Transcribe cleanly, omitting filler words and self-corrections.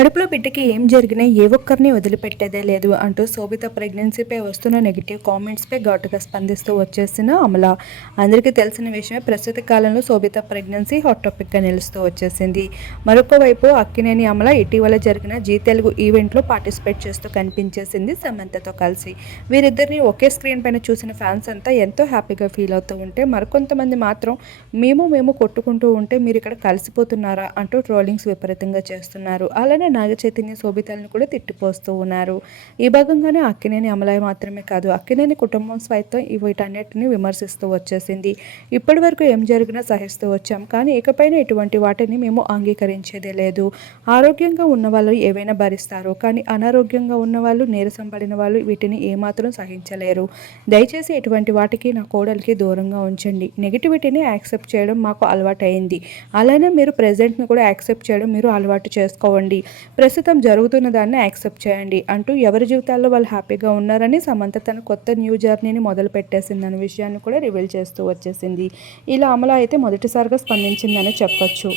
కడుపులో బిడ్డకి ఏం జరిగినా ఏ ఒక్కరిని వదిలిపెట్టేదే లేదు అంటూ శోభిత ప్రెగ్నెన్సీపై వస్తున్న నెగిటివ్ కామెంట్స్పై ఘాటుగా స్పందిస్తూ వచ్చేసిన అమల. అందరికీ తెలిసిన విషయమే, ప్రస్తుత కాలంలో శోభిత ప్రెగ్నెన్సీ హాట్ టాపిక్గా నిలుస్తూ వచ్చేసింది. మరొక వైపు అక్కినేని అమల ఇటీవల జరిగిన జీ తెలుగు ఈవెంట్లో పార్టిసిపేట్ చేస్తూ కనిపించేసింది సమంతతో కలిసి. వీరిద్దరిని ఒకే స్క్రీన్ పైన చూసిన ఫ్యాన్స్ అంతా ఎంతో హ్యాపీగా ఫీల్ అవుతూ ఉంటే, మరికొంతమంది మాత్రం మేము కొట్టుకుంటూ ఉంటే మీరు ఇక్కడ కలిసిపోతున్నారా అంటూ ట్రోలింగ్స్ విపరీతంగా చేస్తున్నారు. అలానే నాగ చైతన్య శోభితలను కూడా తిట్టిపోస్తూ ఉన్నారు. ఈ భాగంగానే అక్కినేని అమలాయ మాత్రమే కాదు, అక్కినేని కుటుంబం సైతం వీటన్నిటిని విమర్శిస్తూ వచ్చేసింది. ఇప్పటి వరకు ఏం జరిగినా సహిస్తూ వచ్చాం, కానీ ఇకపైన ఇటువంటి వాటిని మేము అంగీకరించేదే లేదు. ఆరోగ్యంగా ఉన్న వాళ్ళు ఏవైనా భరిస్తారు, కానీ అనారోగ్యంగా ఉన్న వాళ్ళు, నీరసం పడిన వాళ్ళు వీటిని ఏమాత్రం సహించలేరు. దయచేసి ఇటువంటి వాటికి నా కోడలికి దూరంగా ఉంచండి. నెగిటివిటీని యాక్సెప్ట్ చేయడం మాకు అలవాటైంది. అలానే మీరు ప్రెజెంట్ని కూడా యాక్సెప్ట్ చేయడం మీరు అలవాటు చేసుకోండి. ప్రస్తుతం జరుగుతున్న దాన్ని యాక్సెప్ట్ చేయండి అంటూ ఎవరి జీవితాల్లో వాళ్ళు హ్యాపీగా ఉన్నారని సమంత తన కొత్త న్యూ జర్నీని మొదలు పెట్టేసిందన్న విషయాన్ని కూడా రివీల్ చేస్తూ వచ్చేసింది. ఇలా అమల అయితే మొదటిసారిగా స్పందించిందని చెప్పొచ్చు.